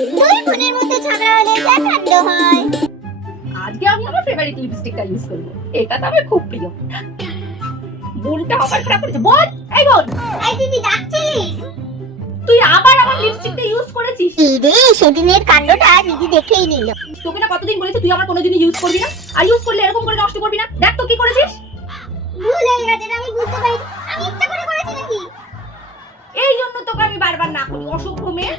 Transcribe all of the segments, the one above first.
দুই বোনের মধ্যে ঝগড়া হলে যা কাণ্ড হয়। আজকে আমি আমার ফেভারিট লিপস্টিকটা ইউজ করব। এটা তো আমার খুব প্রিয়। বোনটা আবার খারাপ করেছে। বোন, এই বোন, এই দিদি ডাকছিস? তুই আবার আমার লিপস্টিকটা ইউজ করেছিস। এই রে, সেদিনের কাণ্ডটা দিদি দেখেই নিল। তোকে না কতদিন বলেছি তুই আমার কোনোদিনই ইউজ করবি না, আর ইউজ করলে এরকম করে নষ্ট করবি না। দেখ তো কি করেছিস। ভুল হয়ে গেছে, আমি বুঝতে পারি। আমি ইচ্ছা করে করেছি নাকি? এই জন্য তোকে আমি বারবার না করি, অসভ্য মেয়ে।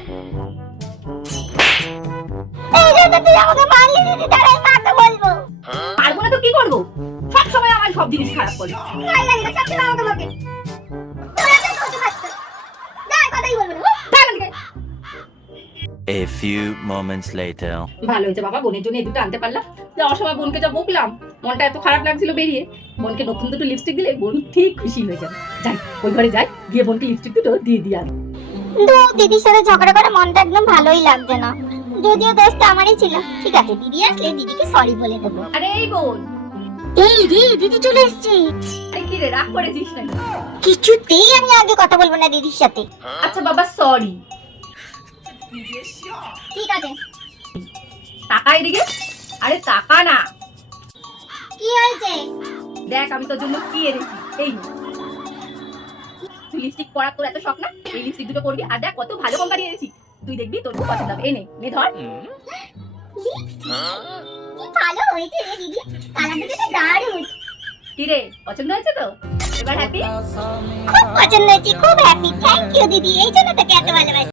এই জন্য তুই আমাকে মারলি দিদি, দাঁড়াই মাকে বলবো। পারবো না তো কি করবো? সব সময় আমার সব জিনিস খারাপ করে। ভাই লাগে না, সবসময় আমাকে বকে। তোরা তো কত খাচ্ছ, দাঁড়াই কথাই বলবো না। A few moments later. ভালো হয়েছে বাবা, বোনের জন্য এই দুটো আনতে পারলাম। যে অসময় বোনকে যা বকলাম, মনটা এত খারাপ লাগছিল বেরিয়ে। বোনকে নতুন দুটো লিপস্টিক দিলে বোন ঠিক খুশি হয়ে যাবে। যাই, ওই ঘরে যাই, গিয়ে বোনকে লিপস্টিক দুটো দিয়ে দিয়ে আসি। দিদির সাথে ঝগড়া করে মনটা একদম ভালোই লাগছে না। যদিও দোষটা আমারই ছিল। ঠিক আছে, দিদি আসলে দিদিকে সরি বলে দেবো। আরে এই বোন, এই রে, দিদি চলে এসেছে। আরে কি রে, রাগ করেছিস নাকি? কিছুতেই আমি আগে কথা বলবো না দিদির সাথে। আচ্ছা বাবা, সরি। ঠিক আছে। টাকা এদিকে। আরে টাকা না, কি হয়েছে? দেখ আমি তোর জন্য কি এনেছি। এই নে। তুই লিপস্টিক পরার তোর এত শখ না? এই লিপস্টিক দুটো পরবি, আর দেখ কত ভালো কোম্পানি এনেছি। তুই দেখবি তোর খুব পছন্দ হবে। এই নে, নে ধর। কি ভালো হয়েছে রে দিদি, কালারটা তো দারুণ। কি রে, পছন্দ হয়েছে তো? এবার হ্যাপি? খুব পছন্দ হয়েছে, খুব হ্যাপি। থ্যাংক ইউ দিদি, এই জন্য তোকে এত ভালোবাসি।